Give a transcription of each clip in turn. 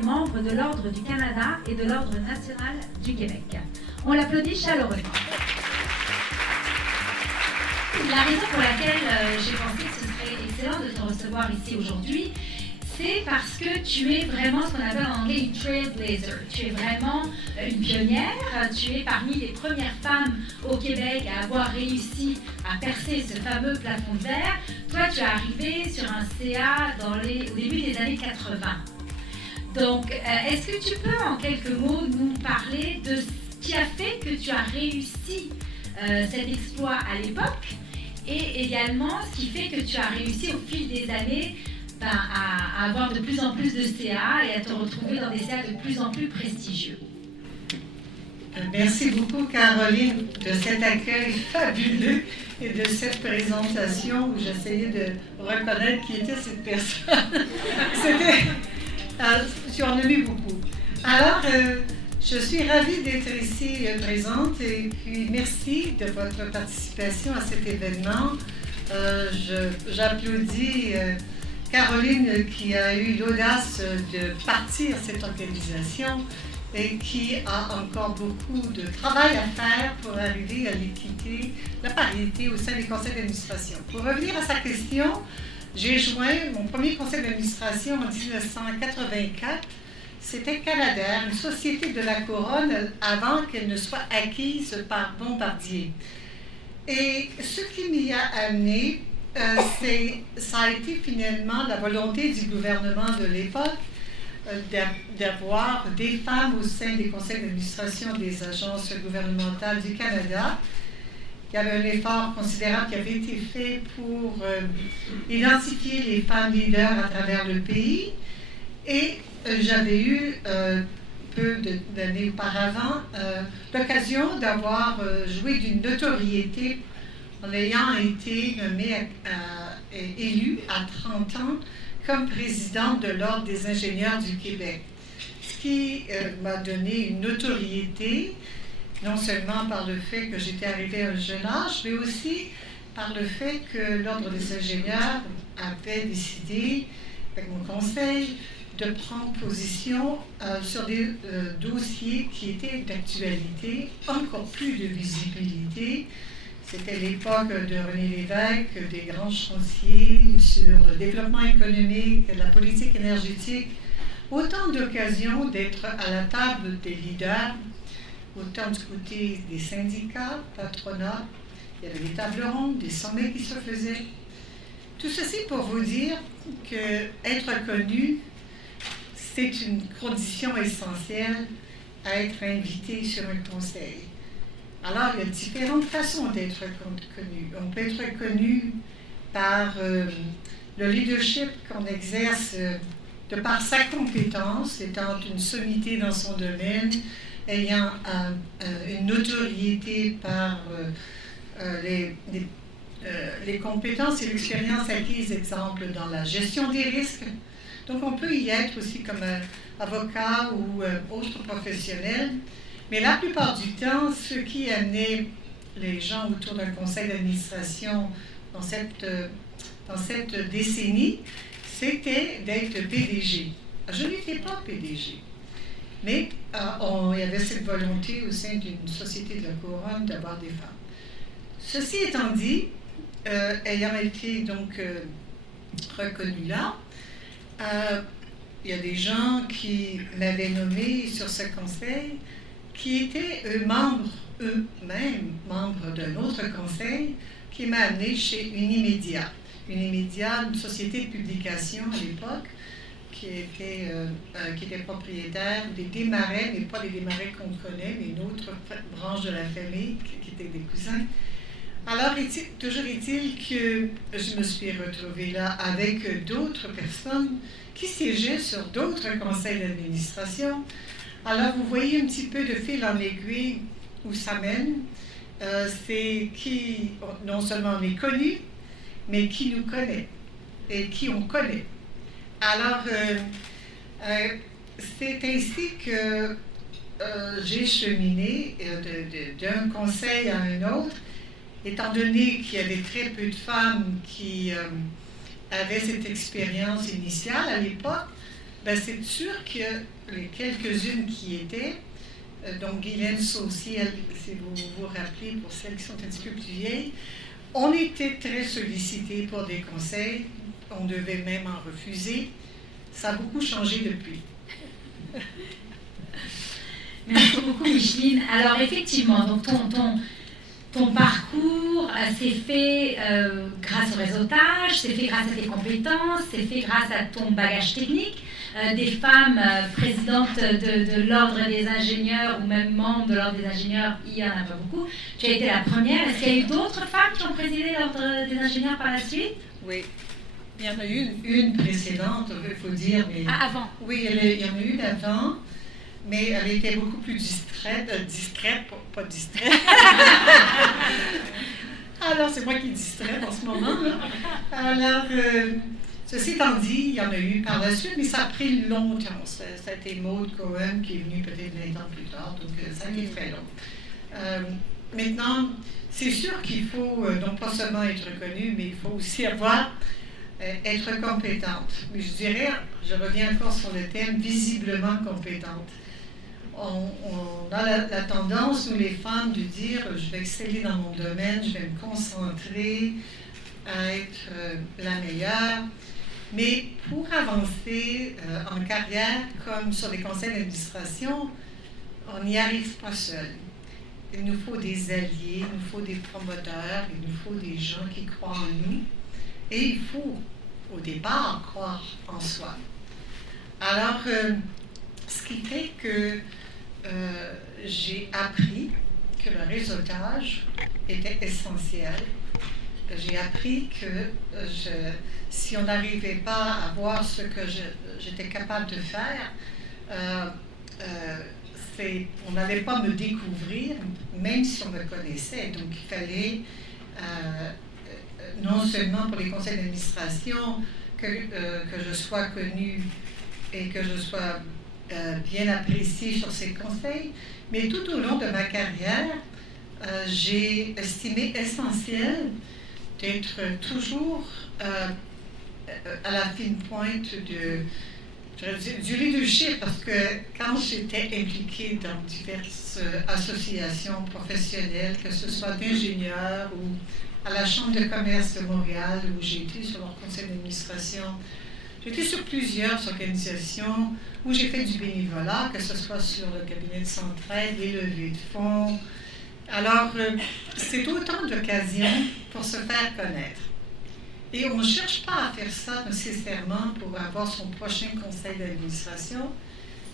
est membre de l'Ordre du Canada et de l'Ordre national du Québec. On l'applaudit chaleureusement. La raison pour laquelle j'ai pensé que ce serait excellent de te recevoir ici aujourd'hui, c'est parce que tu es vraiment ce qu'on appelle en anglais une trailblazer. Tu es vraiment une pionnière. Tu es parmi les premières femmes au Québec à avoir réussi à percer ce fameux plafond de verre. Toi, tu es arrivée sur un CA au début des années 80. Donc, est-ce que tu peux en quelques mots nous parler de ce qui a fait que tu as réussi cet exploit à l'époque et également ce qui fait que tu as réussi au fil des années à avoir de plus en plus de CA et à te retrouver dans des CA de plus en plus prestigieux. Merci beaucoup, Caroline, de cet accueil fabuleux et de cette présentation où j'essayais de reconnaître qui était cette personne. Tu en as mis beaucoup. Alors, je suis ravie d'être ici présente et puis merci de votre participation à cet événement. J'applaudis Caroline qui a eu l'audace de partir cette organisation et qui a encore beaucoup de travail à faire pour arriver à l'équité, la parité au sein des conseils d'administration. Pour revenir à sa question, j'ai joint mon premier conseil d'administration en 1984. C'était Canadair, une société de la couronne avant qu'elle ne soit acquise par Bombardier. Et ce qui m'y a amené, ça a été finalement la volonté du gouvernement de l'époque d'avoir des femmes au sein des conseils d'administration des agences gouvernementales du Canada. Il y avait un effort considérable qui avait été fait pour identifier les femmes leaders à travers le pays. Et j'avais eu, peu d'années auparavant, l'occasion d'avoir joué d'une notoriété en ayant été élue à 30 ans comme présidente de l'Ordre des ingénieurs du Québec. Ce qui m'a donné une notoriété, non seulement par le fait que j'étais arrivée à un jeune âge, mais aussi par le fait que l'Ordre des ingénieurs avait décidé, avec mon conseil, de prendre position sur des dossiers qui étaient d'actualité, encore plus de visibilité. C'était l'époque de René Lévesque, des grands chantiers sur le développement économique, la politique énergétique. Autant d'occasions d'être à la table des leaders, autant du côté des syndicats, patronat. Il y avait des tables rondes, des sommets qui se faisaient. Tout ceci pour vous dire qu'être connu, c'est une condition essentielle à être invité sur un conseil. Alors, il y a différentes façons d'être connu. On peut être connu par le leadership qu'on exerce de par sa compétence, étant une sommité dans son domaine, ayant une notoriété par les compétences et l'expérience acquises, exemple, dans la gestion des risques. Donc, on peut y être aussi comme avocat ou autre professionnel. Mais la plupart du temps, ce qui amenait les gens autour d'un conseil d'administration dans cette décennie, c'était d'être PDG. Je n'étais pas PDG, mais il y avait cette volonté au sein d'une société de la couronne d'avoir des femmes. Ceci étant dit, ayant été donc reconnue là, il y a des gens qui m'avaient nommé sur ce conseil qui étaient eux-mêmes membres d'un autre conseil qui m'a amené chez Unimédia. Unimédia, une société de publication à l'époque, qui était propriétaire des Desmarais, mais pas les Desmarais qu'on connaît, mais une autre branche de la famille qui était des cousins. Alors, toujours est-il que je me suis retrouvée là avec d'autres personnes qui siégeaient sur d'autres conseils d'administration. Alors, vous voyez un petit peu de fil en aiguille où ça mène. C'est qui, non seulement on est connu, mais qui nous connaît et qui on connaît. Alors, c'est ainsi que j'ai cheminé d'un conseil à un autre, étant donné qu'il y avait très peu de femmes qui avaient cette expérience initiale à l'époque. Ben, c'est sûr que les quelques-unes qui étaient, donc Guylaine Saucier, si vous vous rappelez, pour celles qui sont un petit peu plus vieilles, on était très sollicités pour des conseils, on devait même en refuser. Ça a beaucoup changé depuis. Merci beaucoup, Micheline. Alors, effectivement, donc ton parcours s'est fait grâce au réseautage, s'est fait grâce à tes compétences, s'est fait grâce à ton bagage technique. Des femmes présidentes de l'Ordre des ingénieurs ou même membres de l'Ordre des ingénieurs, il n'y en a pas beaucoup. Tu as été la première. Est-ce qu'il y a eu d'autres femmes qui ont présidé l'Ordre des ingénieurs par la suite? Oui. Il y en a eu une précédente, il faut dire. Mais... Ah, avant? Oui, il y en a eu une avant, mais elle était beaucoup plus discrète, pas distraite. Alors, c'est moi qui est distraite en ce moment. Là. Alors, ceci étant dit, il y en a eu par la suite, mais ça a pris longtemps. Ça a été Maude Cohen qui est venue peut-être 20 ans plus tard, donc ça a été très long. Maintenant, c'est sûr qu'il faut, non pas seulement être reconnu, mais il faut aussi être compétente. Mais je dirais, je reviens encore sur le thème, visiblement compétente. On a la tendance, nous les femmes, de dire je vais exceller dans mon domaine, je vais me concentrer à être la meilleure. Mais pour avancer en carrière, comme sur les conseils d'administration, on n'y arrive pas seul. Il nous faut des alliés, il nous faut des promoteurs, il nous faut des gens qui croient en nous. Et il faut, au départ, croire en soi. Alors, ce qui fait que j'ai appris que le réseautage était essentiel. J'ai appris que si on n'arrivait pas à voir ce que j'étais capable de faire, on n'allait pas me découvrir, même si on me connaissait. Donc, il fallait, non seulement pour les conseils d'administration, que je sois connue et que je sois bien appréciée sur ces conseils, mais tout au long de ma carrière, j'ai estimé essentiel d'être toujours à la fine pointe du leadership, parce que quand j'étais impliquée dans diverses associations professionnelles, que ce soit d'ingénieurs ou à la Chambre de commerce de Montréal, où j'ai été sur leur conseil d'administration, j'étais sur plusieurs organisations où j'ai fait du bénévolat, que ce soit sur le cabinet de centraide, les levées de fonds. Alors, c'est autant d'occasions pour se faire connaître. Et on ne cherche pas à faire ça nécessairement pour avoir son prochain conseil d'administration,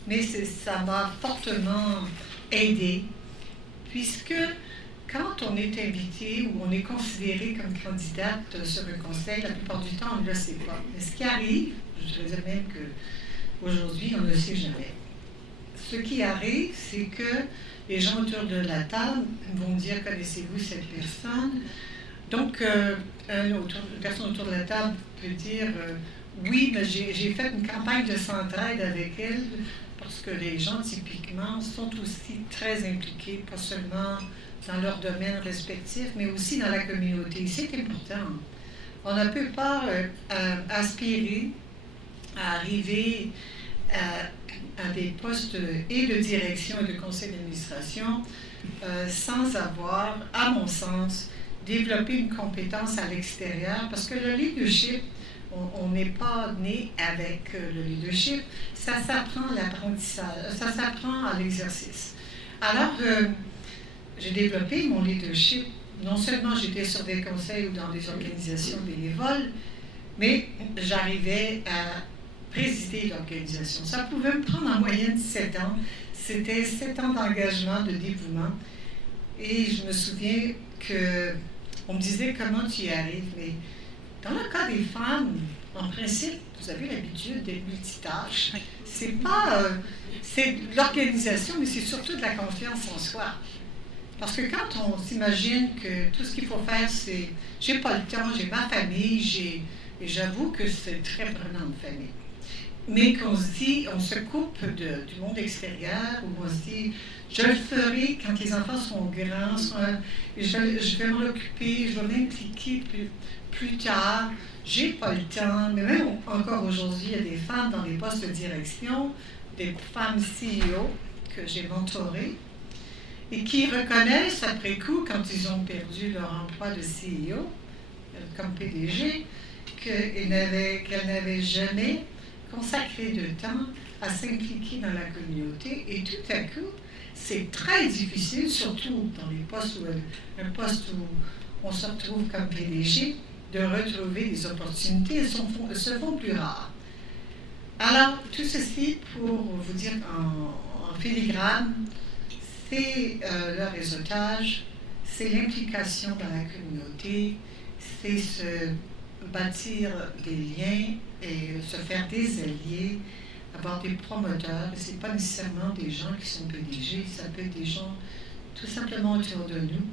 mais ça m'a fortement aidé, puisque quand on est invité ou on est considéré comme candidate sur un conseil, la plupart du temps, on ne le sait pas. Mais ce qui arrive, je dirais même qu'aujourd'hui, on ne le sait jamais. Ce qui arrive, c'est que les gens autour de la table vont dire « Connaissez-vous cette personne ?» Donc, une personne autour de la table peut dire oui, mais j'ai fait une campagne de centraide avec elle, parce que les gens, typiquement, sont aussi très impliqués, pas seulement dans leur domaine respectif, mais aussi dans la communauté. C'est important. On ne peut pas aspirer à arriver à des postes et de direction et de conseil d'administration sans avoir, à mon sens, développer une compétence à l'extérieur, parce que le leadership, on n'est pas né avec le leadership, ça s'apprend à l'apprentissage, ça s'apprend à l'exercice. Alors, j'ai développé mon leadership, non seulement j'étais sur des conseils ou dans des organisations bénévoles, mais j'arrivais à présider l'organisation. Ça pouvait me prendre en moyenne 7 ans, c'était 7 ans d'engagement, de dévouement, et je me souviens qu'on me disait comment tu y arrives, mais dans le cas des femmes, en principe, vous avez l'habitude d'être multitâche. C'est pas... c'est de l'organisation, mais c'est surtout de la confiance en soi. Parce que quand on s'imagine que tout ce qu'il faut faire, c'est... J'ai pas le temps, j'ai ma famille, et j'avoue que c'est très prenant de famille. mais qu'on se dit, on se coupe du monde extérieur, où on se dit, je le ferai quand les enfants seront grands, je vais m'en occuper, je vais m'impliquer plus tard, j'ai pas le temps, mais même encore aujourd'hui, il y a des femmes dans des postes de direction, des femmes CEO que j'ai mentorées, et qui reconnaissent après coup, quand ils ont perdu leur emploi de CEO, comme PDG, qu'elles n'avaient jamais consacré de temps à s'impliquer dans la communauté. Et tout à coup, c'est très difficile, surtout dans les postes un poste où on se retrouve comme PDG, de retrouver des opportunités. Elles se font plus rares. Alors, tout ceci pour vous dire en filigrane, c'est le réseautage, c'est l'implication dans la communauté, c'est se bâtir des liens et se faire des alliés, avoir des promoteurs. Ce n'est pas nécessairement des gens qui sont PDG, ça peut être des gens tout simplement autour de nous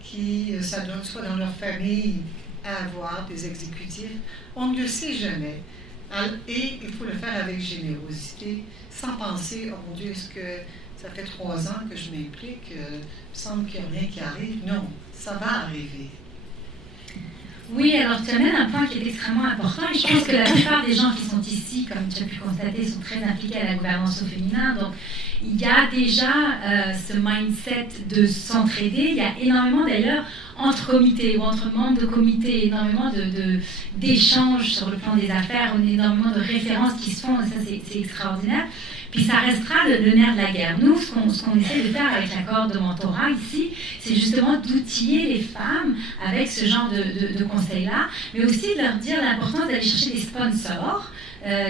qui s'adonnent soit dans leur famille à avoir des exécutifs. On ne le sait jamais. Et il faut le faire avec générosité, sans penser, oh mon Dieu, est-ce que ça fait 3 ans que je m'implique, il me semble qu'il n'y a rien qui arrive. Non, ça va arriver. Oui, alors tu amènes un point qui est extrêmement important et je pense que la plupart des gens qui sont ici, comme tu as pu constater, sont très impliqués à la gouvernance au féminin. Donc, il y a déjà ce mindset de s'entraider. Il y a énormément d'ailleurs entre comités ou entre membres de comités, énormément d'échanges sur le plan des affaires, énormément de références qui se font et ça c'est extraordinaire. Puis ça restera le nerf de la guerre. Nous, ce qu'on essaie de faire avec l'accord de mentorat ici, c'est justement d'outiller les femmes avec ce genre de conseils-là, mais aussi de leur dire l'importance d'aller chercher des sponsors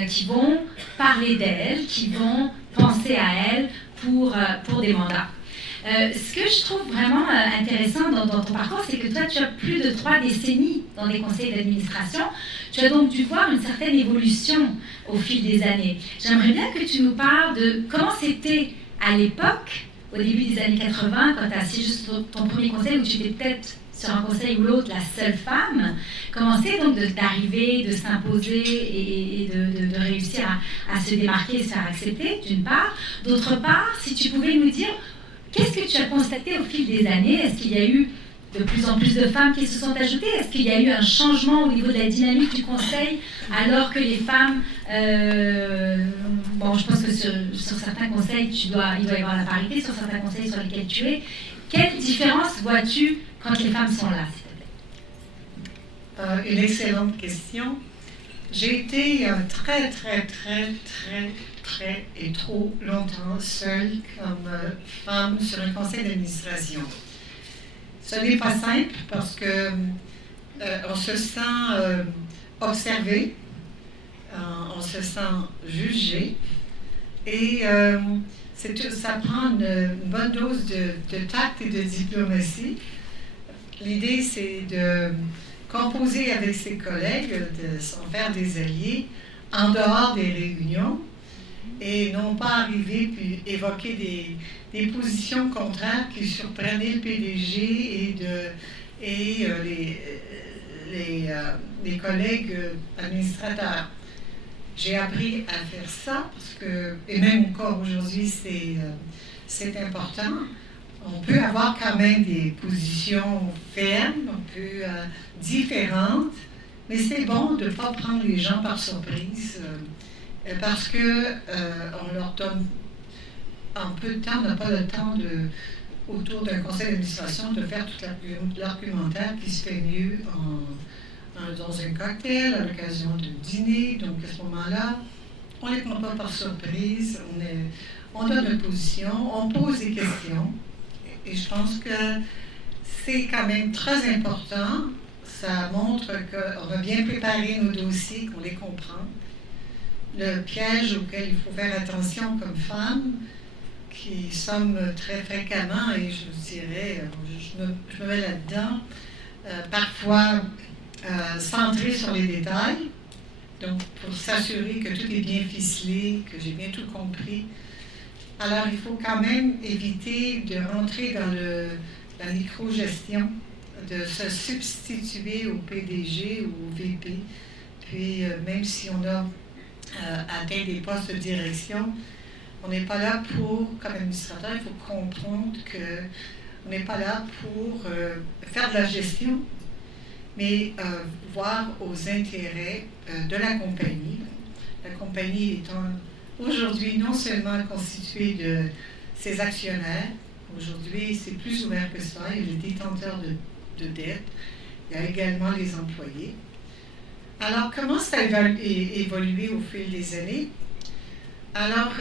qui vont parler d'elles, qui vont penser à elles pour des mandats. Ce que je trouve vraiment intéressant dans ton parcours, c'est que toi, tu as plus de 3 décennies dans les conseils d'administration. Tu as donc dû voir une certaine évolution au fil des années. J'aimerais bien que tu nous parles de comment c'était à l'époque, au début des années 80, quand tu as assis juste ton premier conseil, où tu étais peut-être sur un conseil ou l'autre la seule femme. Comment c'est donc d'arriver, de s'imposer et de réussir à se démarquer et se faire accepter, d'une part. D'autre part, si tu pouvais nous dire, qu'est-ce que tu as constaté au fil des années? Est-ce qu'il y a eu de plus en plus de femmes qui se sont ajoutées? Est-ce qu'il y a eu un changement au niveau de la dynamique du conseil alors que les femmes... bon, je pense que sur certains conseils, il doit y avoir la parité, sur certains conseils sur lesquels tu es. Quelle différence vois-tu quand les femmes sont là, s'il te plaît? Une excellente question. J'ai été très et trop longtemps seule comme femme sur un conseil d'administration. Ce n'est pas simple parce que on se sent observé, on se sent jugé et ça prend une bonne dose de tact et de diplomatie. L'idée, c'est de composer avec ses collègues, de s'en faire des alliés en dehors des réunions et non pas arriver puis évoquer des positions contraires qui surprenaient le PDG et les collègues administrateurs. J'ai appris à faire ça parce que, et même encore aujourd'hui, c'est important. On peut avoir quand même des positions fermes, un peu différentes, mais c'est bon de ne pas prendre les gens par surprise parce qu'on leur donne en peu de temps, on n'a pas le temps autour d'un conseil d'administration de faire tout l'argumentaire qui se fait mieux dans un cocktail, à l'occasion d'un dîner. Donc à ce moment-là, on ne les prend pas par surprise, on donne une position, on pose des questions. Et je pense que c'est quand même très important. Ça montre qu'on a bien préparé nos dossiers, qu'on les comprend. Le piège auquel il faut faire attention comme femme, qui sommes très fréquemment, et je vous dirais, je me mets là-dedans, parfois centré sur les détails, donc pour s'assurer que tout est bien ficelé, que j'ai bien tout compris. Alors, il faut quand même éviter de rentrer dans la micro-gestion, de se substituer au PDG ou au VP. Puis, même si on a atteint des postes de direction. On n'est pas là comme administrateur, il faut comprendre qu'on n'est pas là pour faire de la gestion, mais voir aux intérêts de la compagnie. La compagnie étant aujourd'hui non seulement constituée de ses actionnaires, aujourd'hui c'est plus ouvert que ça, il y a les détenteurs de dettes, il y a également les employés. Alors, comment ça a évolué au fil des années? Alors,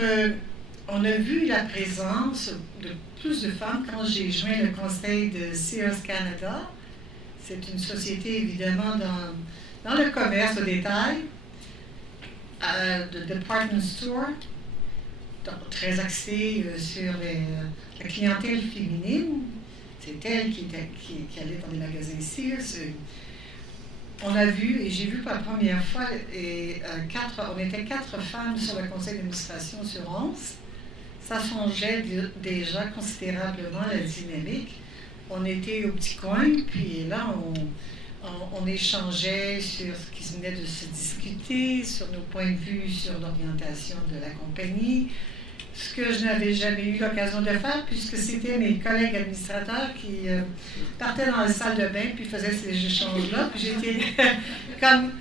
on a vu la présence de plus de femmes quand j'ai joint le conseil de Sears Canada. C'est une société, évidemment, dans le commerce au détail, de department store, donc très axée sur la clientèle féminine. C'est elle qui allait dans les magasins Sears. On a vu, et j'ai vu pour la première fois, on était 4 femmes sur le conseil d'administration sur 11. Ça changeait déjà considérablement la dynamique. On était au petit coin, puis là, on échangeait sur ce qui venait de se discuter, sur nos points de vue, sur l'orientation de la compagnie. Ce que je n'avais jamais eu l'occasion de faire, puisque c'était mes collègues administrateurs qui partaient dans la salle de bain puis faisaient ces échanges-là. Puis j'étais comme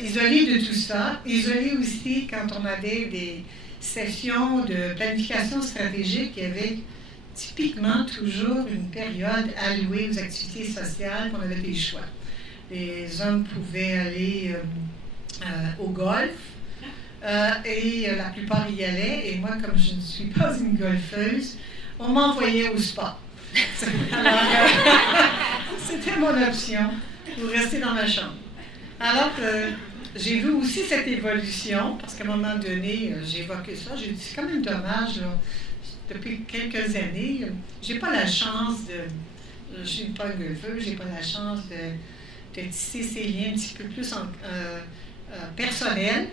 isolée de tout ça. Isolée aussi quand on avait des sessions de planification stratégique. Il y avait typiquement toujours une période allouée aux activités sociales qu'on avait des choix. Les hommes pouvaient aller au golf. Et la plupart y allaient, et moi, comme je ne suis pas une golfeuse, on m'envoyait au spa. Alors, c'était mon option pour rester dans ma chambre. Alors, j'ai vu aussi cette évolution, parce qu'à un moment donné, j'ai évoqué ça, j'ai dit, c'est quand même dommage, là, depuis quelques années, j'ai pas la chance je suis pas une golfeuse, j'ai pas la chance de tisser ces liens un petit peu plus personnels.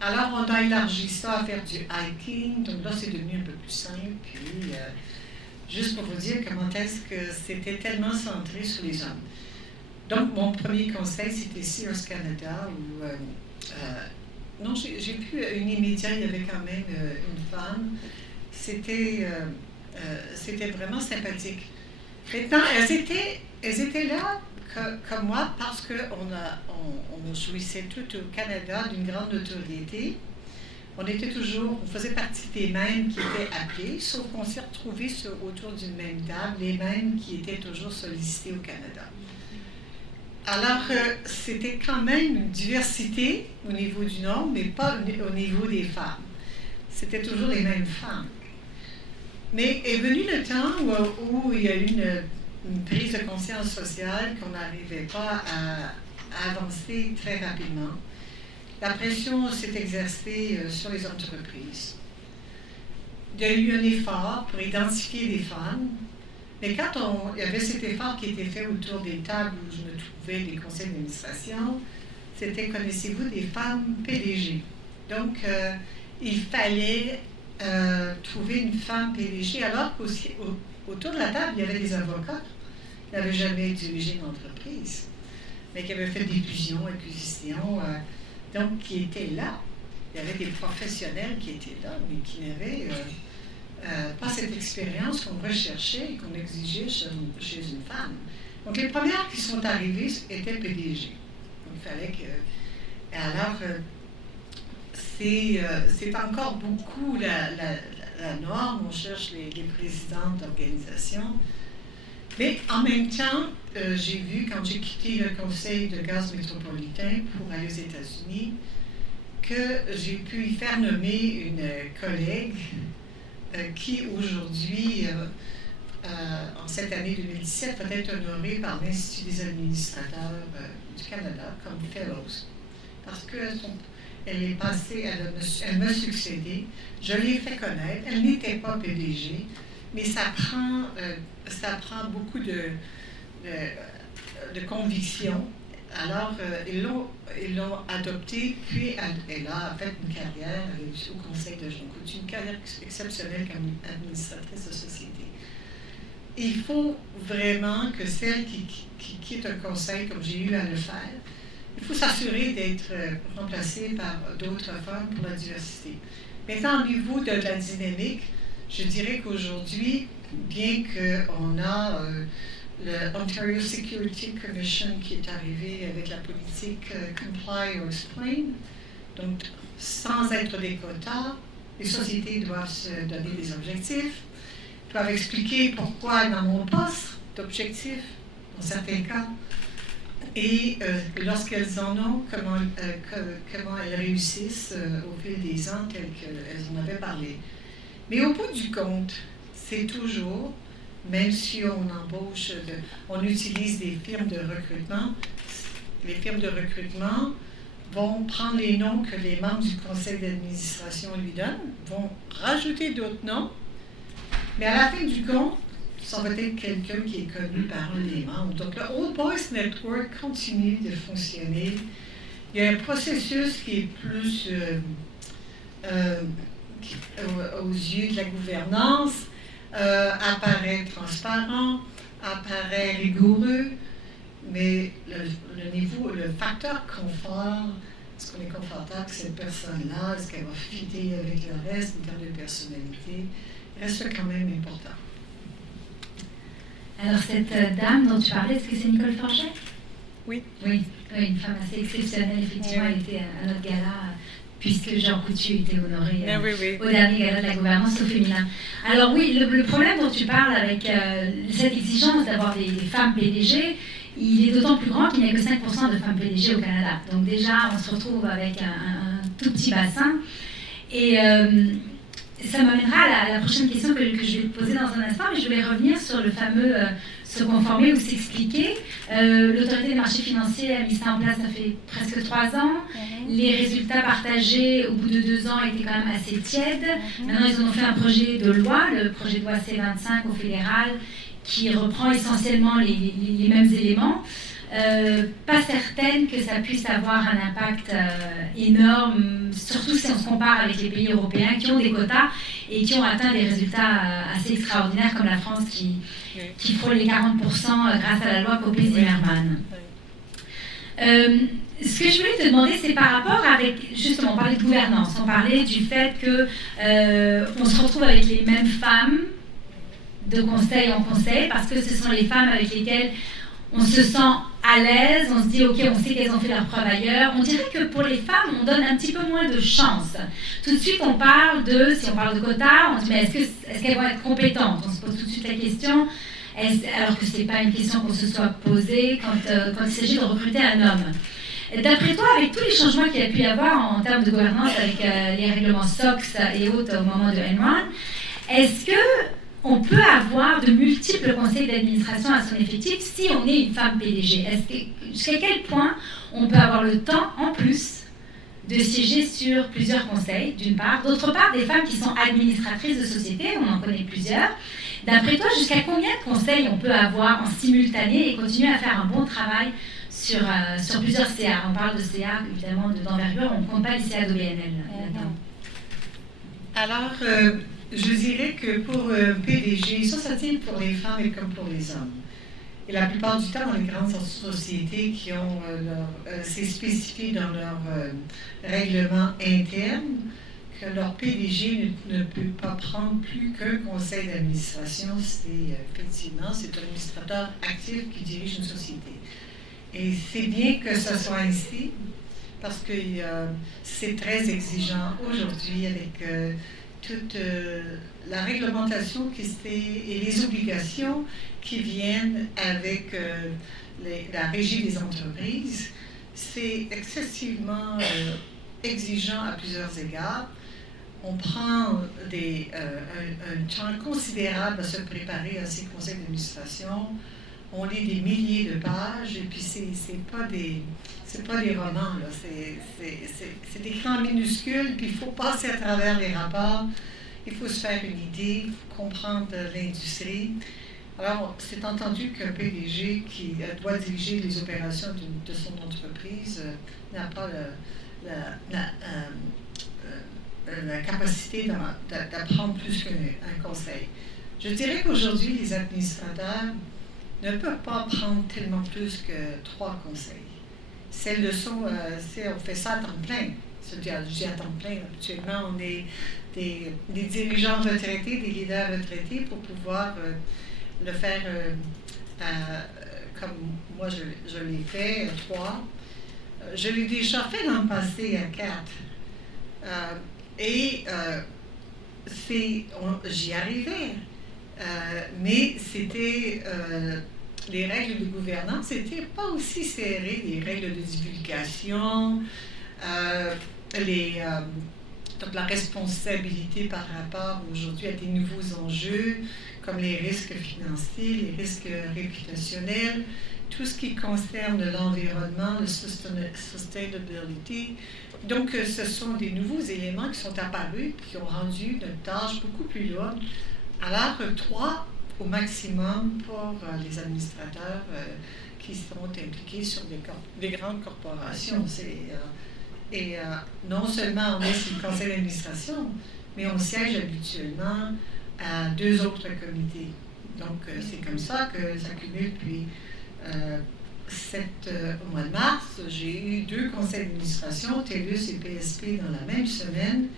Alors, on a élargi ça à faire du hiking, donc là, c'est devenu un peu plus simple. Puis, juste pour vous dire comment est-ce que c'était tellement centré sur les hommes. Donc, mon premier conseil, c'était Sears Canada, où, non, j'ai pu, une immédiate, il y avait quand même une femme. C'était vraiment sympathique. Maintenant, elles étaient là comme moi, parce qu'on jouissait tout au Canada d'une grande notoriété. On faisait partie des mêmes qui étaient appelés, sauf qu'on s'est retrouvés autour d'une même table, les mêmes qui étaient toujours sollicités au Canada. Alors, c'était quand même une diversité au niveau du nombre, mais pas au niveau des femmes. C'était toujours les mêmes femmes. Mais est venu le temps où il y a eu une prise de conscience sociale qu'on n'arrivait pas à avancer très rapidement. La pression s'est exercée sur les entreprises. Il y a eu un effort pour identifier les femmes, mais quand il y avait cet effort qui était fait autour des tables où je me trouvais, des conseils d'administration, c'était, connaissez-vous, des femmes PDG. Donc, il fallait trouver une femme PDG, alors qu'autour de la table, il y avait des avocats qui n'avaient jamais dirigé une entreprise, mais qui avaient fait des fusions, acquisitions, donc qui étaient là. Il y avait des professionnels qui étaient là, mais qui n'avaient pas cette expérience qu'on recherchait et qu'on exigeait chez une femme. Donc les premières qui sont arrivées étaient PDG. Donc il fallait que... Alors, c'est encore beaucoup la norme, on cherche les présidentes d'organisations. Mais en même temps, j'ai vu, quand j'ai quitté le Conseil de gaz métropolitain pour aller aux États-Unis, que j'ai pu y faire nommer une collègue qui aujourd'hui, en cette année 2017, va être honorée par l'Institut des administrateurs du Canada comme fellows. Parce qu'elle est passée, elle m'a succédé, je l'ai fait connaître, elle n'était pas PDG, mais ça prend beaucoup de conviction. Alors, ils l'ont adoptée, puis elle a fait une carrière au Conseil de Jean Coutu, une carrière exceptionnelle comme administratrice de société. Il faut vraiment que celle qui quitte un conseil, comme j'ai eu à le faire, il faut s'assurer d'être remplacé par d'autres femmes pour la diversité. Maintenant, au niveau de la dynamique, je dirais qu'aujourd'hui, bien qu'on a le Ontario Security Commission qui est arrivé avec la politique Comply or Explain, donc sans être des quotas, les sociétés doivent se donner des objectifs, doivent expliquer pourquoi elles n'en ont pas d'objectifs, dans certains cas, et lorsqu'elles en ont, comment elles réussissent au fil des ans, telles qu'elles en avaient parlé. Mais au bout du compte, c'est toujours, même si on embauche, on utilise des firmes de recrutement, les firmes de recrutement vont prendre les noms que les membres du conseil d'administration lui donnent, vont rajouter d'autres noms, mais à la fin du compte, ça va être quelqu'un qui est connu par un des membres. Donc, le Old Boys Network continue de fonctionner. Il y a un processus qui est plus aux yeux de la gouvernance, apparaît transparent, apparaît rigoureux, mais le niveau, le facteur confort, est-ce qu'on est confortable avec cette personne-là, est-ce qu'elle va fitter avec le reste en termes de personnalité, reste quand même important. Alors, cette dame dont tu parlais, est-ce que c'est Nicole Forget? Oui. Oui, une femme assez exceptionnelle, effectivement, elle était à notre gala, puisque Jean Coutu était honoré au dernier gala de la gouvernance au féminin. Alors oui, le problème dont tu parles avec cette exigence d'avoir des femmes PDG, il est d'autant plus grand qu'il n'y a que 5% de femmes PDG au Canada. Donc déjà, on se retrouve avec un tout petit bassin. Et ça m'amènera à la prochaine question que je vais te poser dans un instant, mais je voulais revenir sur le fameux se conformer ou s'expliquer. L'autorité des marchés financiers a mis ça en place, ça fait presque 3 ans. Les résultats partagés au bout de 2 ans étaient quand même assez tièdes. Maintenant, ils ont fait un projet de loi, le projet de loi C-25 au fédéral, qui reprend essentiellement les mêmes éléments. Pas certaine que ça puisse avoir un impact énorme, surtout si on se compare avec les pays européens qui ont des quotas et qui ont atteint des résultats assez extraordinaires, comme la France qui frôle les 40% grâce à la loi Copé-Zimmermann. Ce que je voulais te demander, c'est par rapport avec, justement, on parlait de gouvernance, on parlait du fait qu'on se retrouve avec les mêmes femmes de conseil en conseil, parce que ce sont les femmes avec lesquelles on se sent à l'aise, on se dit ok, on sait qu'elles ont fait leur preuve ailleurs. On dirait que pour les femmes, on donne un petit peu moins de chance. Tout de suite, on parle si on parle de quotas, on se dit mais est-ce qu'elles vont être compétentes? On se pose tout de suite la question, alors que ce n'est pas une question qu'on se soit posée quand il s'agit de recruter un homme. D'après toi, avec tous les changements qu'il y a pu y avoir en termes de gouvernance avec les règlements SOX et autres au moment de Enron, est-ce qu'on peut avoir de multiples conseils d'administration à son effectif si on est une femme PDG? Jusqu'à quel point on peut avoir le temps en plus de siéger sur plusieurs conseils, d'une part. D'autre part, des femmes qui sont administratrices de société, on en connaît plusieurs. D'après toi, jusqu'à combien de conseils on peut avoir en simultané et continuer à faire un bon travail sur plusieurs CA? On parle de CA, évidemment, d'envergure, on ne compte pas les CA d'OBNL là-dedans. Alors, je dirais que pour PDG, ça tient pour les femmes et comme pour les hommes. Et la plupart du temps, dans les grandes sociétés qui ont c'est spécifié dans leur règlement interne que leur PDG ne peut pas prendre plus qu'un conseil d'administration. Effectivement, c'est un administrateur actif qui dirige une société. Et c'est bien que ce soit ainsi, parce que c'est très exigeant aujourd'hui avec toute la réglementation et les obligations qui viennent avec la régie des entreprises. C'est excessivement exigeant à plusieurs égards. On prend un temps considérable à se préparer à ces conseils d'administration. On lit des milliers de pages et puis c'est pas des romans, là. C'est des crans minuscules, puis il faut passer à travers les rapports, il faut se faire une idée, il faut comprendre l'industrie. Alors, c'est entendu qu'un PDG qui doit diriger les opérations de son entreprise n'a pas la capacité d'apprendre plus qu'un conseil. Je dirais qu'aujourd'hui, les administrateurs ne peuvent pas prendre tellement plus que 3 conseils. ces leçons, on fait ça à temps plein. Je dis à temps plein. Actuellement, on est des dirigeants retraités, des leaders retraités pour pouvoir le faire comme moi je l'ai fait, 3. Je l'ai déjà fait dans le passé à 4. J'y arrivais. Mais c'était les règles de gouvernance n'étaient pas aussi serrées, les règles de divulgation, donc la responsabilité par rapport aujourd'hui à des nouveaux enjeux comme les risques financiers, les risques réputationnels, tout ce qui concerne l'environnement, le sustainability. Donc, ce sont des nouveaux éléments qui sont apparus, qui ont rendu notre tâche beaucoup plus lourde. Alors, 3 au maximum pour les administrateurs qui sont impliqués sur des grandes corporations. Non seulement on est sur le conseil d'administration, mais on siège habituellement à 2 autres comités. Donc, c'est comme ça que ça cumule. Puis, au mois de mars, j'ai eu 2 conseils d'administration, TELUS et PSP, dans la même semaine,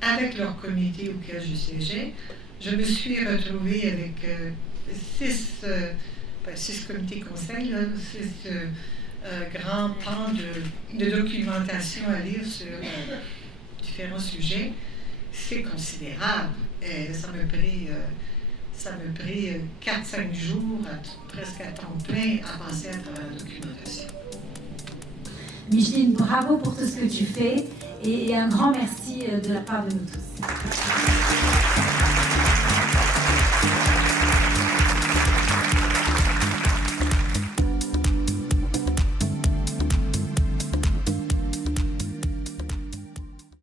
avec leur comité auquel je siégeais. Je me suis retrouvée avec 6 comités conseils, 6 grands pans de documentation à lire sur différents sujets. C'est considérable. Et ça m'a pris 4-5 jours, presque à temps plein, à passer à travers la documentation. Micheline, bravo pour tout ce que tu fais et un grand merci de la part de nous tous.